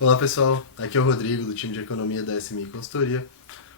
Olá pessoal, aqui é o Rodrigo do time de economia da SMI Consultoria.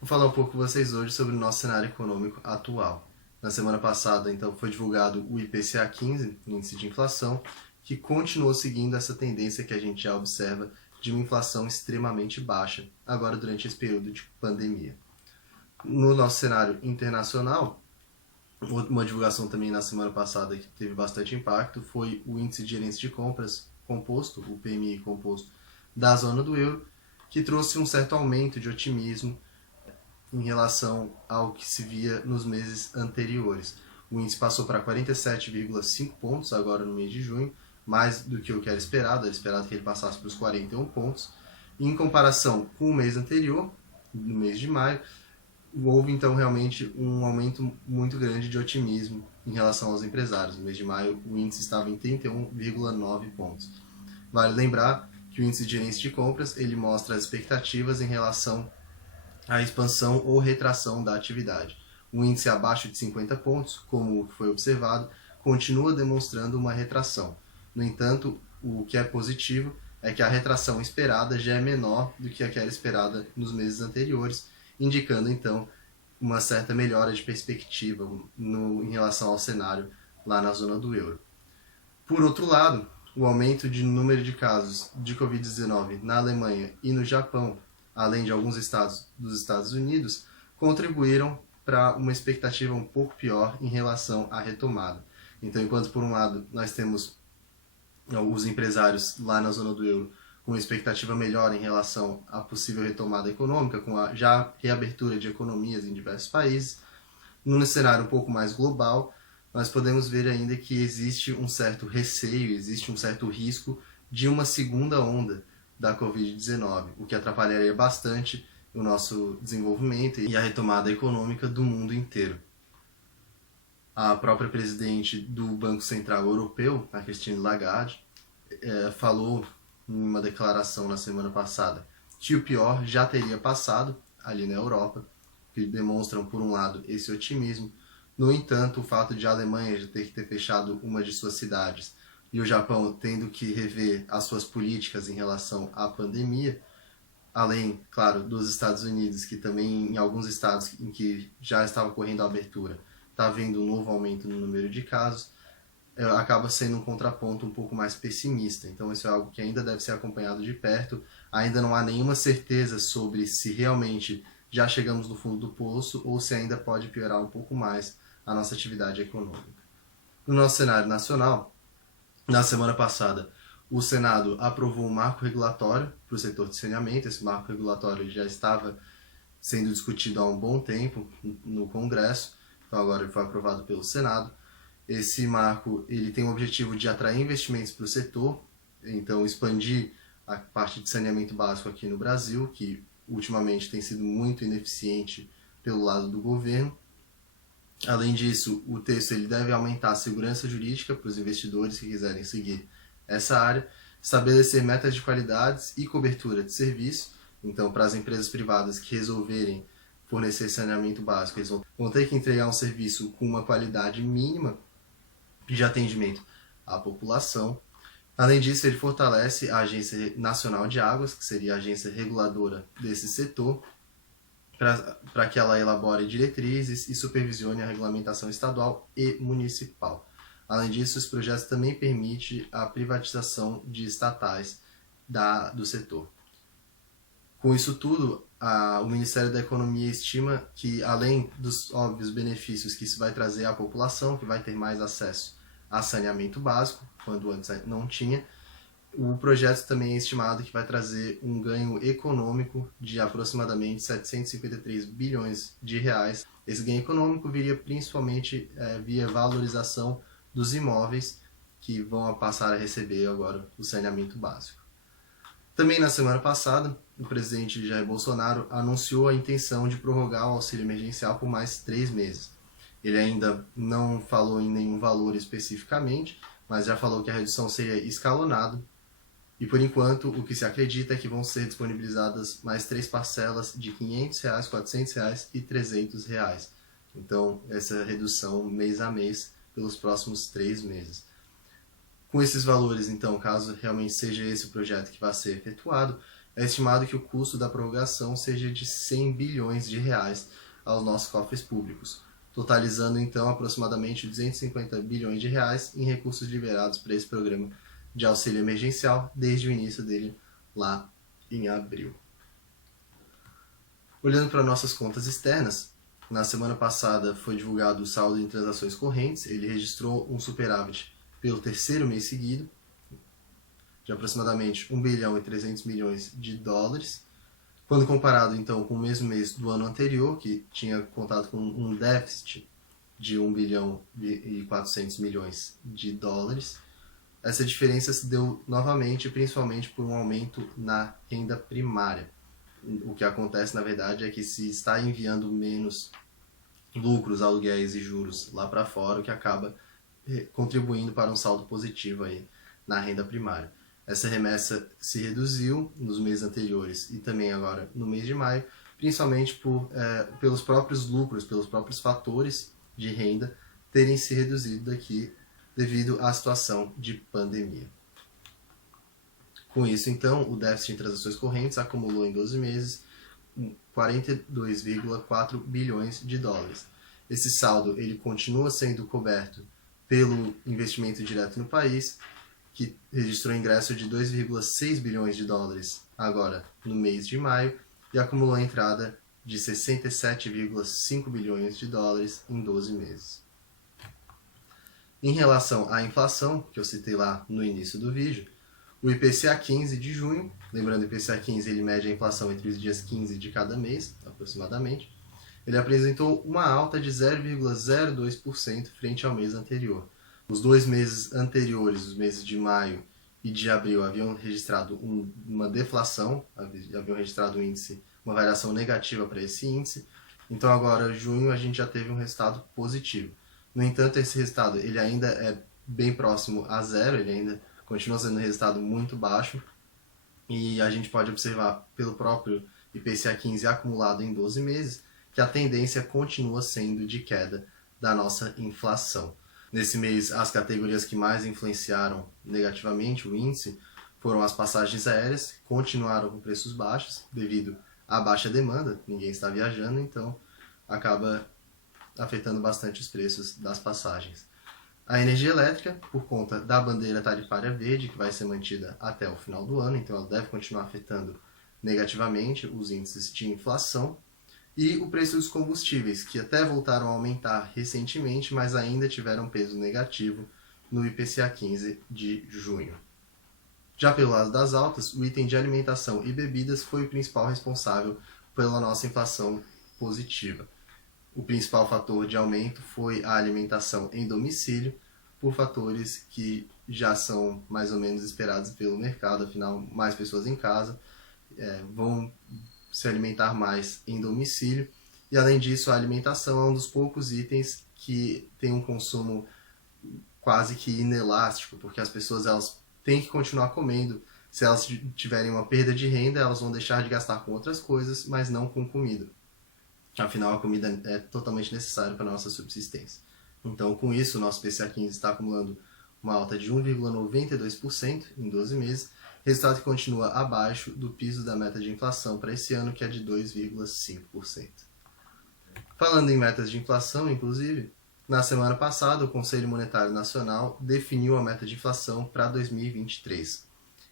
Vou falar um pouco com vocês hoje sobre o nosso cenário econômico atual. Na semana passada, então, foi divulgado o IPCA 15, Índice de Inflação, que continuou seguindo essa tendência que a gente já observa de uma inflação extremamente baixa, agora durante esse período de pandemia. No nosso cenário internacional, uma divulgação também na semana passada que teve bastante impacto foi o Índice de Gerência de Compras composto, o PMI composto, da zona do euro, que trouxe um certo aumento de otimismo em relação ao que se via nos meses anteriores. O índice passou para 47,5 pontos agora no mês de junho, mais do que o que era esperado que ele passasse para os 41 pontos. E em comparação com o mês anterior, no mês de maio, houve então realmente um aumento muito grande de otimismo em relação aos empresários. No mês de maio, o índice estava em 31,9 pontos. Vale lembrar que o índice de gerência de compras ele mostra as expectativas em relação à expansão ou retração da atividade. O índice abaixo de 50 pontos, como foi observado, continua demonstrando uma retração. No entanto, o que é positivo é que a retração esperada já é menor do que a que era esperada nos meses anteriores, indicando então uma certa melhora de perspectiva em relação ao cenário lá na zona do euro. Por outro lado, o aumento de número de casos de Covid-19 na Alemanha e no Japão, além de alguns estados dos Estados Unidos, contribuíram para uma expectativa um pouco pior em relação à retomada. Então, enquanto por um lado nós temos os empresários lá na zona do euro com uma expectativa melhor em relação à possível retomada econômica, com a já reabertura de economias em diversos países, num cenário um pouco mais global, nós podemos ver ainda que existe um certo receio, existe um certo risco de uma segunda onda da Covid-19, o que atrapalharia bastante o nosso desenvolvimento e a retomada econômica do mundo inteiro. A própria presidente do Banco Central Europeu, a Christine Lagarde, falou em uma declaração na semana passada que o pior já teria passado ali na Europa, que demonstram, por um lado, esse otimismo. No entanto, o fato de a Alemanha já ter que ter fechado uma de suas cidades e o Japão tendo que rever as suas políticas em relação à pandemia, além, claro, dos Estados Unidos, que também em alguns estados em que já estava ocorrendo a abertura, está havendo um novo aumento no número de casos, acaba sendo um contraponto um pouco mais pessimista. Então isso é algo que ainda deve ser acompanhado de perto. Ainda não há nenhuma certeza sobre se realmente já chegamos no fundo do poço ou se ainda pode piorar um pouco mais a nossa atividade econômica. No nosso cenário nacional, na semana passada, o Senado aprovou um marco regulatório para o setor de saneamento. Esse marco regulatório já estava sendo discutido há um bom tempo no Congresso, então agora ele foi aprovado pelo Senado. Esse marco ele tem o objetivo de atrair investimentos para o setor, então expandir a parte de saneamento básico aqui no Brasil, que ultimamente tem sido muito ineficiente pelo lado do governo. Além disso, o texto ele deve aumentar a segurança jurídica para os investidores que quiserem seguir essa área, estabelecer metas de qualidades e cobertura de serviço. Então, para as empresas privadas que resolverem fornecer saneamento básico, eles vão ter que entregar um serviço com uma qualidade mínima de atendimento à população. Além disso, ele fortalece a Agência Nacional de Águas, que seria a agência reguladora desse setor, para que ela elabore diretrizes e supervisione a regulamentação estadual e municipal. Além disso, esse projeto também permite a privatização de estatais do setor. Com isso tudo, o Ministério da Economia estima que, além dos óbvios benefícios que isso vai trazer à população, que vai ter mais acesso a saneamento básico, quando antes não tinha, o projeto também é estimado que vai trazer um ganho econômico de aproximadamente 753 bilhões de reais. Esse ganho econômico viria principalmente via valorização dos imóveis que vão passar a receber agora o saneamento básico. Também na semana passada, o presidente Jair Bolsonaro anunciou a intenção de prorrogar o auxílio emergencial por mais 3 meses. Ele ainda não falou em nenhum valor especificamente, mas já falou que a redução seria escalonada. E por enquanto, o que se acredita é que vão ser disponibilizadas mais 3 parcelas de R$ 500, R$ 400 e R$ 300. Então, essa redução mês a mês pelos próximos 3 meses. Com esses valores, então, caso realmente seja esse o projeto que vai ser efetuado, é estimado que o custo da prorrogação seja de 100 bilhões de reais aos nossos cofres públicos, totalizando então aproximadamente 250 bilhões de reais em recursos liberados para esse programa de auxílio emergencial desde o início dele lá em abril. Olhando para nossas contas externas, na semana passada foi divulgado o saldo em transações correntes, ele registrou um superávit pelo terceiro mês seguido, de aproximadamente 1 bilhão e 300 milhões de dólares, quando comparado então com o mesmo mês do ano anterior, que tinha contado com um déficit de 1 bilhão e 400 milhões de dólares. Essa diferença se deu novamente, principalmente por um aumento na renda primária. O que acontece, na verdade, é que se está enviando menos lucros, aluguéis e juros lá para fora, o que acaba contribuindo para um saldo positivo aí na renda primária. Essa remessa se reduziu nos meses anteriores e também agora no mês de maio, principalmente pelos próprios lucros, pelos próprios fatores de renda terem se reduzido daqui devido à situação de pandemia. Com isso, então, o déficit em transações correntes acumulou em 12 meses 42,4 bilhões de dólares. Esse saldo ele continua sendo coberto pelo investimento direto no país, que registrou ingresso de 2,6 bilhões de dólares agora no mês de maio e acumulou a entrada de 67,5 bilhões de dólares em 12 meses. Em relação à inflação, que eu citei lá no início do vídeo, o IPCA 15 de junho, lembrando o IPCA 15 ele mede a inflação entre os dias 15 de cada mês, aproximadamente, ele apresentou uma alta de 0,02% frente ao mês anterior. Os 2 meses anteriores, os meses de maio e de abril, haviam registrado uma deflação, haviam registrado um índice, uma variação negativa para esse índice. Então agora, junho, a gente já teve um resultado positivo. No entanto, esse resultado ele ainda é bem próximo a zero, ele ainda continua sendo um resultado muito baixo. E a gente pode observar pelo próprio IPCA 15 acumulado em 12 meses, que a tendência continua sendo de queda da nossa inflação. Nesse mês, as categorias que mais influenciaram negativamente o índice foram as passagens aéreas, que continuaram com preços baixos devido à baixa demanda, ninguém está viajando, então acaba afetando bastante os preços das passagens. A energia elétrica, por conta da bandeira tarifária verde, que vai ser mantida até o final do ano, então ela deve continuar afetando negativamente os índices de inflação. E o preço dos combustíveis, que até voltaram a aumentar recentemente, mas ainda tiveram peso negativo no IPCA 15 de junho. Já pelo lado das altas, o item de alimentação e bebidas foi o principal responsável pela nossa inflação positiva. O principal fator de aumento foi a alimentação em domicílio, por fatores que já são mais ou menos esperados pelo mercado, afinal, mais pessoas em casa vão se alimentar mais em domicílio. E além disso, a alimentação é um dos poucos itens que tem um consumo quase que inelástico, porque as pessoas elas têm que continuar comendo. Se elas tiverem uma perda de renda, elas vão deixar de gastar com outras coisas, mas não com comida. Afinal, a comida é totalmente necessária para a nossa subsistência. Então, com isso, o nosso IPCA 15 está acumulando uma alta de 1,92% em 12 meses, resultado que continua abaixo do piso da meta de inflação para esse ano, que é de 2,5%. Falando em metas de inflação, inclusive, na semana passada o Conselho Monetário Nacional definiu a meta de inflação para 2023.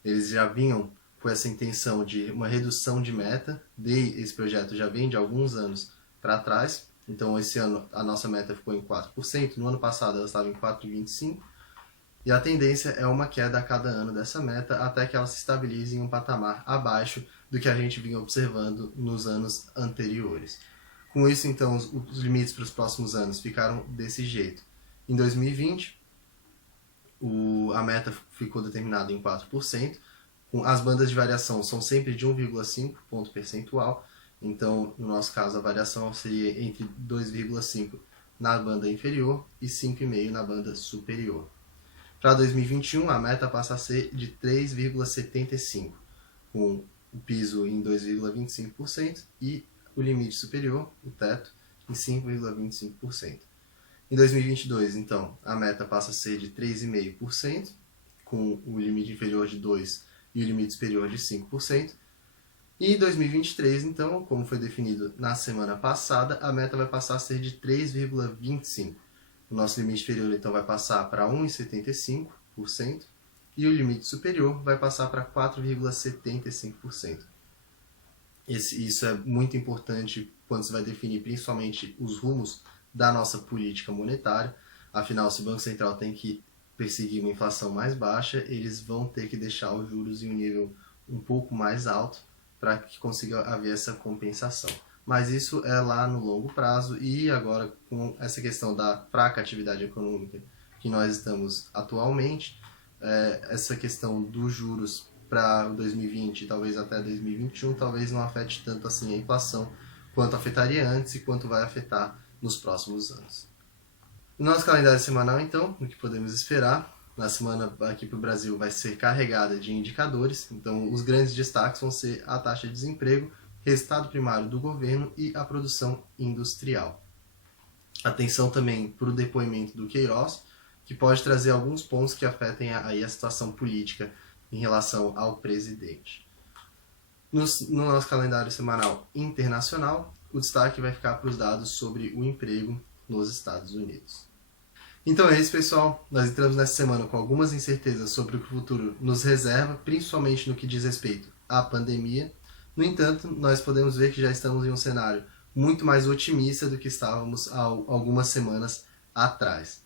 Eles já vinham com essa intenção de uma redução de meta, esse projeto já vem de alguns anos para trás, então esse ano a nossa meta ficou em 4%, no ano passado ela estava em 4,25%, e a tendência é uma queda a cada ano dessa meta até que ela se estabilize em um patamar abaixo do que a gente vinha observando nos anos anteriores. Com isso, então, os limites para os próximos anos ficaram desse jeito. Em 2020, a meta ficou determinada em 4%, as bandas de variação são sempre de 1,5 ponto percentual, então, no nosso caso, a variação seria entre 2,5 na banda inferior e 5,5 na banda superior. Para 2021, a meta passa a ser de 3,75, com o piso em 2,25% e o limite superior, o teto, em 5,25%. Em 2022, então, a meta passa a ser de 3,5%, com o limite inferior de 2% e o limite superior de 5%. E 2023, então, como foi definido na semana passada, a meta vai passar a ser de 3,25%. O nosso limite inferior, então, vai passar para 1,75% e o limite superior vai passar para 4,75%. Isso é muito importante quando se vai definir principalmente os rumos da nossa política monetária. Afinal, se o Banco Central tem que perseguir uma inflação mais baixa, eles vão ter que deixar os juros em um nível um pouco mais alto para que consiga haver essa compensação. Mas isso é lá no longo prazo, e agora com essa questão da fraca atividade econômica que nós estamos atualmente, essa questão dos juros para 2020 e talvez até 2021 talvez não afete tanto assim a inflação quanto afetaria antes e quanto vai afetar nos próximos anos. No nosso calendário semanal, então, o que podemos esperar? Na semana aqui para o Brasil vai ser carregada de indicadores, então os grandes destaques vão ser a taxa de desemprego, resultado primário do governo e a produção industrial. Atenção também para o depoimento do Queiroz, que pode trazer alguns pontos que afetem aí a situação política em relação ao presidente. No nosso calendário semanal internacional, o destaque vai ficar para os dados sobre o emprego nos Estados Unidos. Então é isso, pessoal. Nós entramos nessa semana com algumas incertezas sobre o que o futuro nos reserva, principalmente no que diz respeito à pandemia. No entanto, nós podemos ver que já estamos em um cenário muito mais otimista do que estávamos há algumas semanas atrás.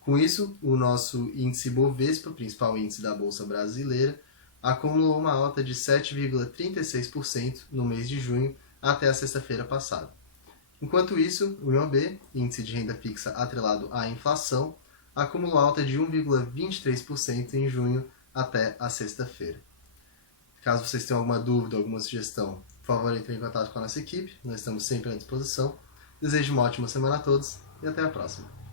Com isso, o nosso índice Bovespa, principal índice da Bolsa Brasileira, acumulou uma alta de 7,36% no mês de junho até a sexta-feira passada. Enquanto isso, o IOB, índice de renda fixa atrelado à inflação, acumulou alta de 1,23% em junho até a sexta-feira. Caso vocês tenham alguma dúvida, alguma sugestão, por favor, entre em contato com a nossa equipe, nós estamos sempre à disposição. Desejo uma ótima semana a todos e até a próxima.